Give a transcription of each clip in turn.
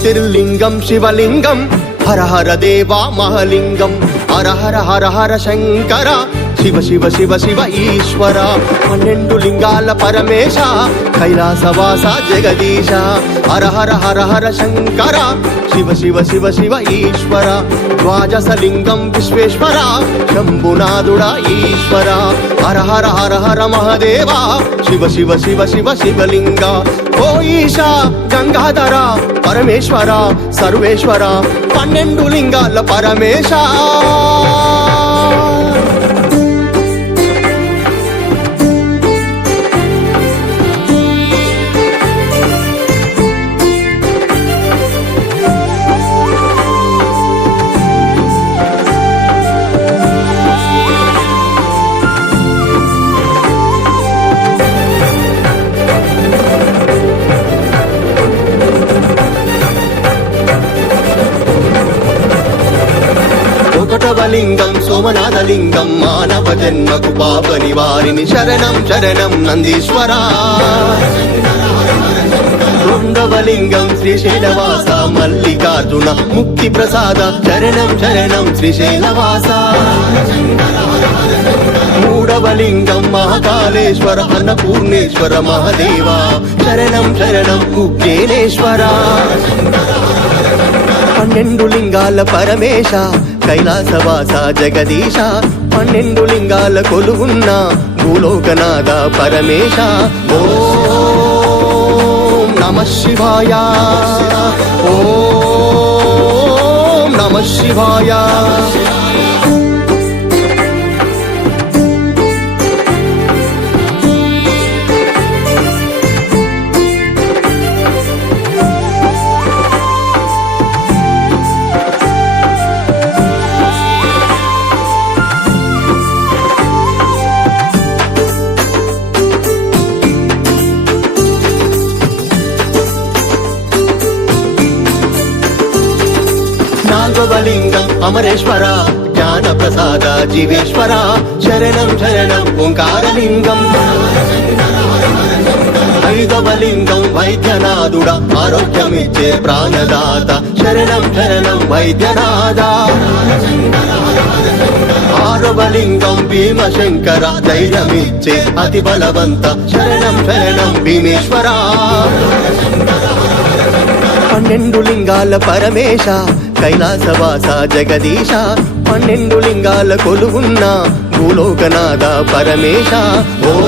జ్యోతిర్లింగం శివలింగం హర హర దేవా మహలింగం హర హర హర హర శంకర శివ శివ శివ శివ ఈశ్వర 12 లింగాల పరమేశ కైలాసవాస జగదీశ హర హర హర హర శంకర శివ శివ శివ శివ ఈశ్వర ద్వాదశలింగం విశ్వేశ్వర శంభునాథుడా ఈశ్వర హర హర హర హర మహదేవ శివ శివ శివ శివ శివలింగ ఓ ఈశా గంగాధర పరమేశ్వర సర్వేశ్వర 12 లింగాల పరమేశ ఒకటవలింగం సోమనాథలింగం మానవ జన్మకు పాప నివారిని శరణం శరణం నందీశ్వర రెండవలింగం శ్రీశైలవాస మల్లికార్జున ముక్తి ప్రసాద శరణం శరణం శ్రీశైలవాస మూడవలింగం మహాకాళేశ్వర అన్నపూర్ణేశ్వర మహదేవ శరణం శరణం ఉజ్జయినేశ్వర 12 లింగాల పరమేశ కైలాసవాస జగదీశ 12 లింగాల కొలువున్న భూలోకనాథ పరమేశ ఓం నమః శివాయ ఓం నమః శివాయ నాలుగవలింగం అమరేశ్వర జ్ఞాన ప్రసాద జీవేశ్వర శరణం శరణం ఓంకారలింగం ఐదవలింగం వైద్యనాథుడ ఆరోగ్యమిచ్చే ప్రాణదాత శరణం శరణం వైద్యనాథ ఆరవలింగం భీమశంకర ధైర్యమిచ్చే అతి బలవంత శరణం శరణం భీమేశ్వర 12 లింగాల పరమేశ కైలాసవాస జగదీశ 12 లింగాల కొలువున్న భూలోకనాథ పరమేశ ఓం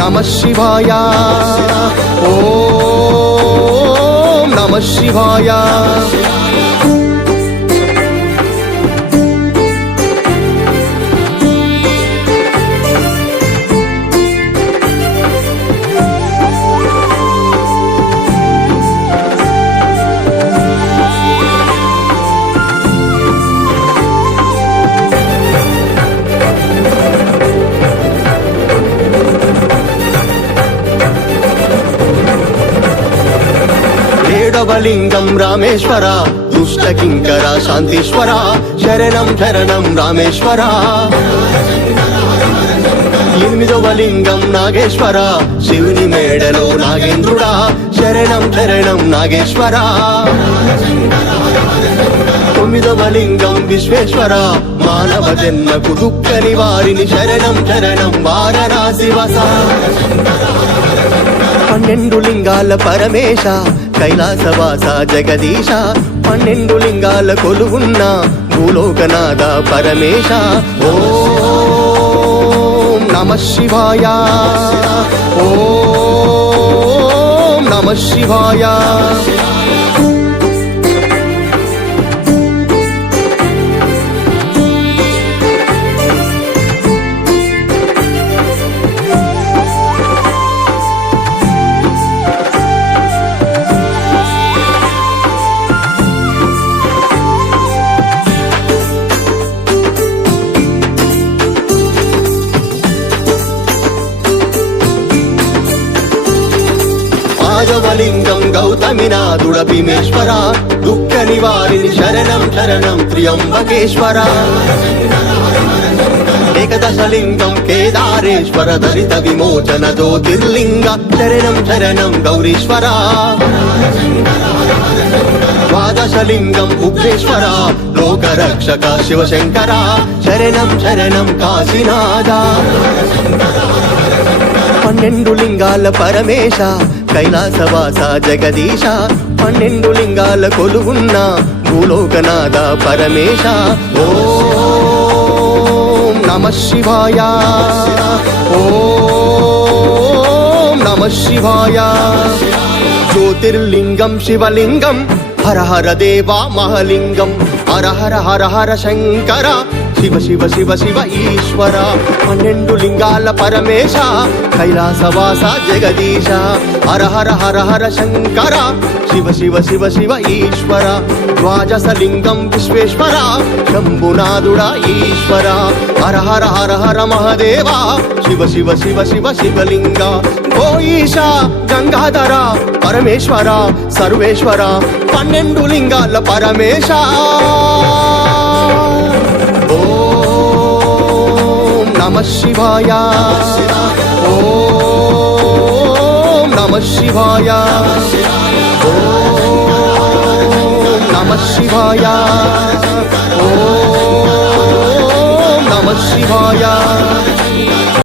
నమః శివాయ ఓం నమః శివాయ ఏడవలింగం రామేశ్వర దుష్ట కింకర శాంతీశ్వర శరణం శరణం రామేశ్వర ఎనిమిదవలింగం నాగేశ్వర శివుని మేడలో నాగేంద్రుడా శరణం శరణం నాగేశ్వర తొమ్మిదవలింగం విశ్వేశ్వర మానవ జన్మకు దుఃఖ నివారిని శరణం శరణం వారణాసి వస 12 లింగాల పరమేశ కైలాసవాస జగదీశ 12 లింగాల కొలువున్న భూలోకనాథ పరమేశ ఓం నమః శివాయ ఓం నమః శివాయ రాఘవలింగం గౌతమినాథుడ భీమేశ్వర దుఃఖ నివారిని శరణం శరణం త్ర్యంబకేశ్వర ఏకదశలింగం కేదార పరేశ్వర దళిత విమోచన జ్యోతిర్లింగ శరణం శరణం గౌరీశ్వర ద్వాదశలింగం ఉగ్రేశ్వర లోకరక్షక శివశంకర శరణం శరణం కాశీనాథ 12 లింగాల పరమేశ కైలాసవాస జగదీశ 12 లింగాల కొలువున్న భూలోకనాథ పరమేశ ఓం నమః శివాయ ఓం నమః శివాయ జ్యోతిర్లింగం శివలింగం హర హర దేవా మహాలింగం హర హర హర హర శంకర శివ శివ శివ శివ ఈశ్వర 12 లింగాల పరమేశ కైలాసవాస జగదీశ హర హర హర హర శంకర శివ శివ శివ శివ ఈశ్వర ద్వాదశలింగం విశ్వేశ్వర శంభునాథుడా ఈశ్వర హర హర హర హర మహదేవ శివ శివ శివ శివ శివలింగ ఓ ఈశ గంగాధర పరమేశ్వర సర్వేశ్వర 12 లింగాల పరమేశ ఓం నమః శివాయ ఓం నమః శివాయ ఓం నమః శివాయ ఓం నమః శివాయ